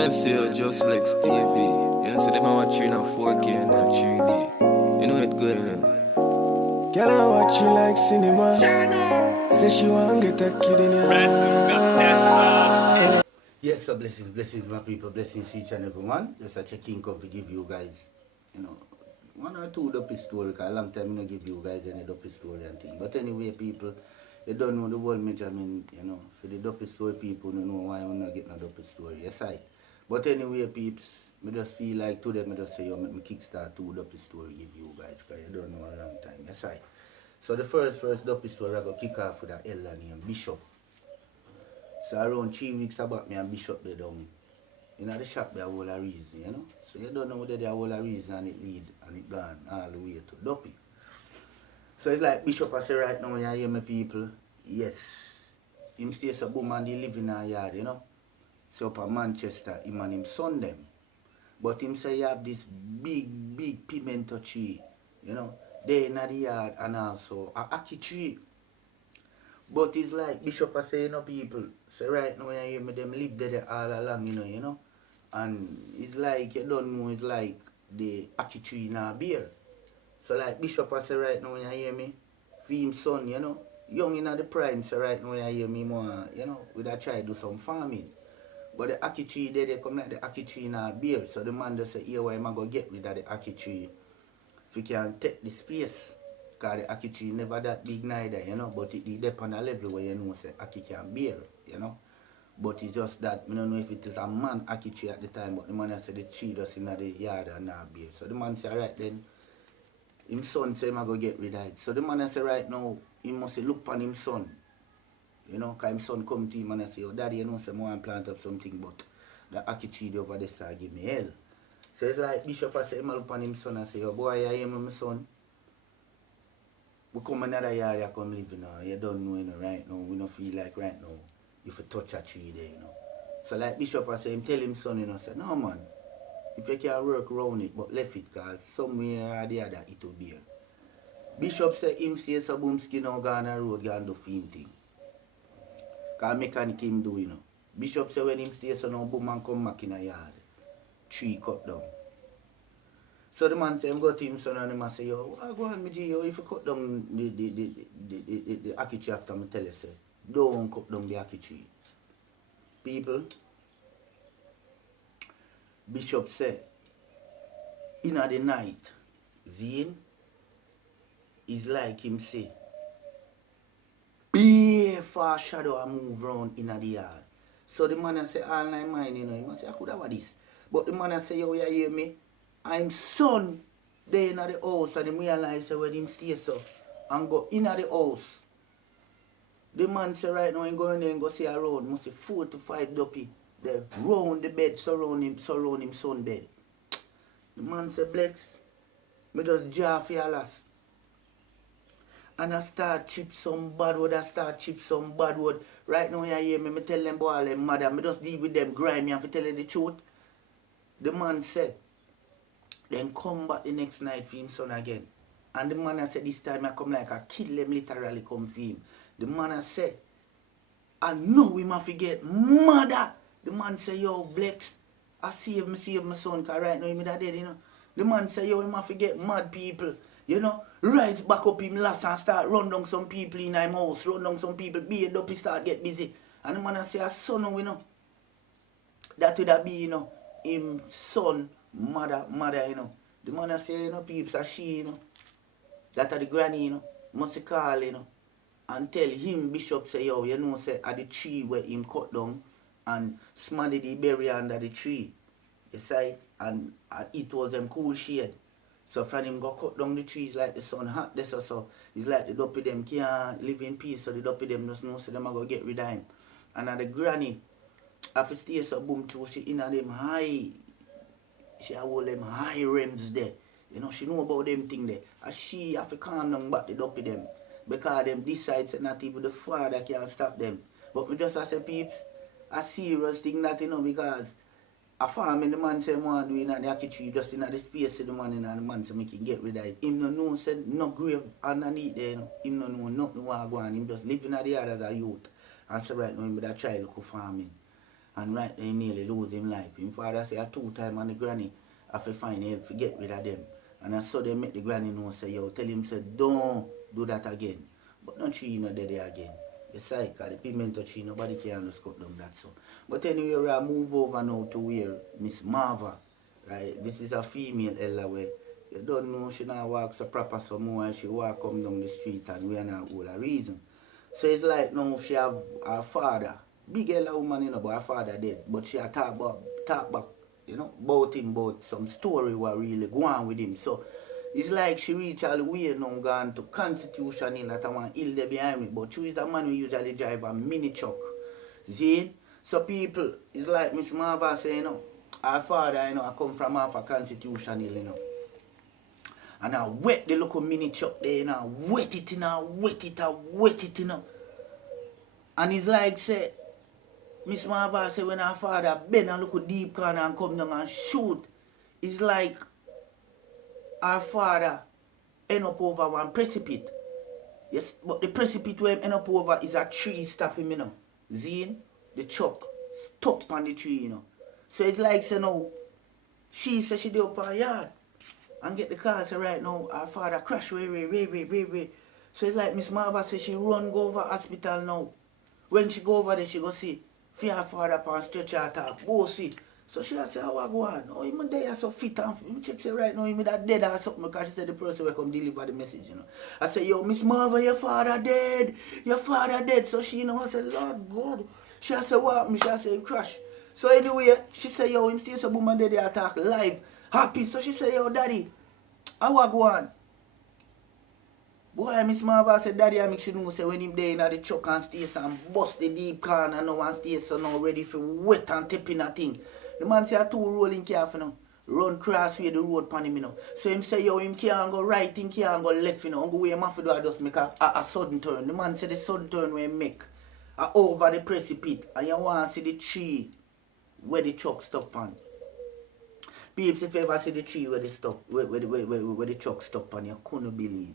can see you just like Stevie. You know, so them I watch you in a 4K and a 3D. You know it good, you know. Girl, I watch you like cinema. Say she want get a kid in your Yes, so blessings, my people, blessings each and every one. Just a check-in come to give you guys, you know, one or two dopey story, because a long time I don't give you guys any dopey story and thing. But anyway, people, you don't know the whole measurement, you know, for the dopey story people don't know why I'm not getting a dopey story, yes I. But anyway, peeps, I just feel like today I just say, yo, make me kickstart two dopey story give you guys, because you don't know a long time, yes I. So the first dopey story I go kick off with a elder named Bishop. So around 3 weeks about me and Bishop they down in the shop there whole a reason, you know. So you don't know whether there whole a reason and it lead and it gone all the way to Duppy. So it's like Bishop I say right now, you hear me people, yes. Him stay so boom and he live in a yard, you know. So up in Manchester, him and him son them. But him say you have this big pimento tree, you know, there in the yard and also a ackee tree. But it's like Bishop I say, you know, people. So right now, you hear me, them live there all along, you know. And it's like, you don't know, it's like the ackee tree in a beer. So like Bishop I say right now, you hear me, for him son, you know, young in the prime, so right now, you hear me more, you know, we da try do some farming. But the ackee tree there, they come like the ackee tree in a beer. So the man just say, here, why am I going to get rid of the ackee tree if you can take the space? Because the ackee tree never that big neither, you know, but it depends on a level where you know say ackee can bear, you know. But it's just that, I don't know if it is a man ackee tree at the time, but the man said the tree just in the yard and not bear. So the man say, alright then, his son say, I'm going to get rid of it. So the man say, right now, he must look upon his son, you know, because his son come to him and say, oh daddy, you know, say, I want to plant up something, but the ackee tree over there say, give me hell. So it's like Bishop I say, I look upon his son and say, oh boy, I am my son. We come another year, you come live, you know. You don't know, you know, right now. We don't feel like right now, if you touch a tree there, you know. So like Bishop I say, him tell him son, you know, say, no man, if you can work around it, but left it, because somewhere or the other it will be. Bishop say him stay so boom skin now go on the road, go and do film thing. Because mechanic him do, you know. Bishop say when him stay so now boom and come back in a yard, tree cut down. So the man say, I'm going to him son and him say, yo, go on, me G, yo, if you cut down the ackee tree after me tell you, say, don't cut down the ackee tree. People, Bishop say, in the night, Zane is like him say, bare far shadow and move round in the yard. So the man say, all night mine, you know, he must say, I could have this. But the man say, yo, you hear me? I'm son there in the house and him realize when him stay so and go in the house. The man say right now he go in there and go see around, must say 4 to 5 duppy there round the bed, surround him son bed. The man say, Blex, me just jar for your last. And I start chip some bad word, Right now you hear me, me tell them boy them mother, me just deal with them grimy and for tell you the truth. The man said, then come back the next night for him son again. And the man said this time I come like I kill them literally come for him. The man said, I know we must forget mother. The man say, yo, Blex, I save my son, because right now he dead, you know. The man say, yo, we must forget mad people, you know. Rise back up him last and start run down some people in his house, run down some people, beard up, he start get busy. And the man say, a son, you know. That would have be, you know, him son, mother, you know. The man say, you know, peeps are she, you know. That are the granny, you know. Must call, you know. And tell him, Bishop say, yo, you know, say, at the tree where him cut down and smaddy the berry under the tree. You see? And it was them cool shade. So from him go cut down the trees like the sun hot this or so. It's like the duppy them can't live in peace, so the duppy them just know so them are going to get rid of him. And at the granny, after stay so boom too, she in them high, she hold them high rims there. You know, she know about them thing there. And she have to calm down back the duppy them. Because them decides that not even the father can stop them. But we just as a peeps, a serious thing that, you know, because a farm in the man say want to do in the ackee tree, just in the space of the man in the man so we can get rid of it. Him no know said no grave underneath there, you know. Him no know nothing want to go on. Him just living at the yard as a youth. And so right now him with a child go farming. And right now he nearly lose him life. Him father say a 2 time and the granny have to find help to get rid of them. And I saw them make the granny know say, yo, tell him say don't do that again. But no tree no dead there again. Besides, cause the pimento tree nobody can just cut down that so. But anyway, I move over now to where Miss Marva, right? This is a female Ella where you don't know she now walks so proper so more she walk come down the street and we are not all a reason. So it's like now she have her father, big Ella woman, you know, but her father dead. But she talk back, you know, about him, about some story what really go on with him. So it's like she reach all the way now gone to Constitution Hill that I want hill there behind me. But she is a man who usually drive a mini truck. See? So people, it's like Miss Marva say, you know, her father, you know, I come from half a Constitution Hill, you know. And I wet the local mini truck there, you know, wet it, you know, wet it, you know. And it's like, say, Miss Marva say when her father bend and look a deep corner and come down and shoot, it's like her father end up over one precipice. Yes, but the precipice where him end up over is a tree stop him, you know. Zine, the truck stuck on the tree, you know. So it's like, say, no, she said she did up her yard. And get the car, say right now, her father crash way. So it's like Miss Marva say she run go over hospital now. When she go over there, she go see, fear her father upon stretcher attack, go see. So she say, how I go on? Oh, him there so fit and me check say right now, him that dead or something because she said the person will come deliver the message, you know. I say, yo, Miss Marva, your father dead. So she, you know, I say, Lord God. She say, what? Me, she say, crash. So anyway, she say, yo, him still some woman dead attack live. Happy. So she say, yo, daddy, how I go on? Boy, Miss Marva said, daddy, I make sure know say when him there in the truck and stays and bust the deep corner now and stays so now ready for wet and tapping a thing. The man say, I two rolling calf, you know. Run crossway the road pan him, you know. So him say, yo, him can't go right, him can't go left, you know. And go where him have to do, I just make a sudden turn. The man said the sudden turn where he make over the precipice. And you want to see the tree where the truck stop on. Peeps, if you ever see the tree where the truck stop on, you couldn't believe.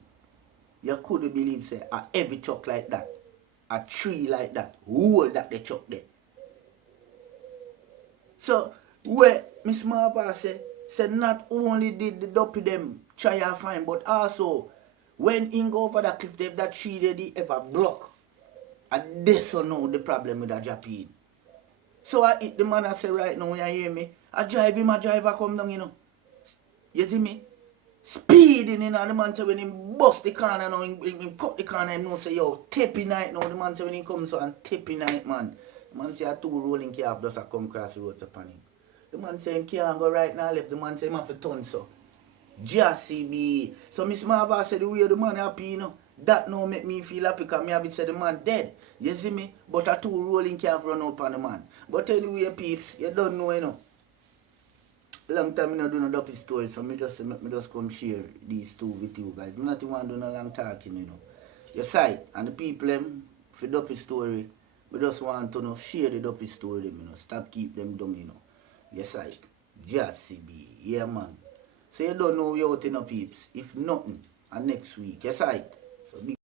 You couldn't believe, say, a heavy truck like that, a tree like that, whole that the truck there. So, where Miss Marva said not only did the dopey them try to find, but also, when he go over that cliff, if that tree there, they ever block. And this so know the problem with that Japan. So I hit the man I say right now, when you hear me, I drive him, come down, you know. You see me? Speeding, you know, the man say when he bust the corner now, he cut the corner, and know say, yo, tappy night now, the man say when he comes so and tappy night, man. The man say a two rolling calf just a come across the road upon him. The man say him can't go right now left, the man say him have to turn so. Just CB. So Miss Marva said the way the man happy, you know, that now make me feel happy because me have it said the man dead. You see me? But a two rolling calf run up on the man. But anyway, peeps, you don't know, you know. Long time I don't do no dopey story, so me just come share these two with you guys. Me not want to do no long talking, you know. You see, and the people for dopey story, we just want to know share the dopey story, you know. Stop keep them dumb, you know. You see, just CB, yeah man. So you don't know you out in no peeps. If nothing, and next week, you see. So big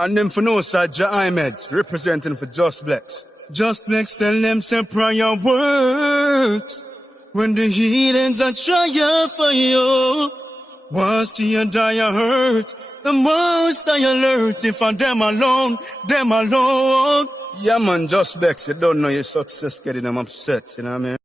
And them for no side, Meds, representing for Just Blex. Just Blex tell them say prayer works. When the heathens are trying for you, once you die you hurt, the most I alert. If I them alone. Yeah man, Just Blex, you don't know your success getting them upset, you know what I mean?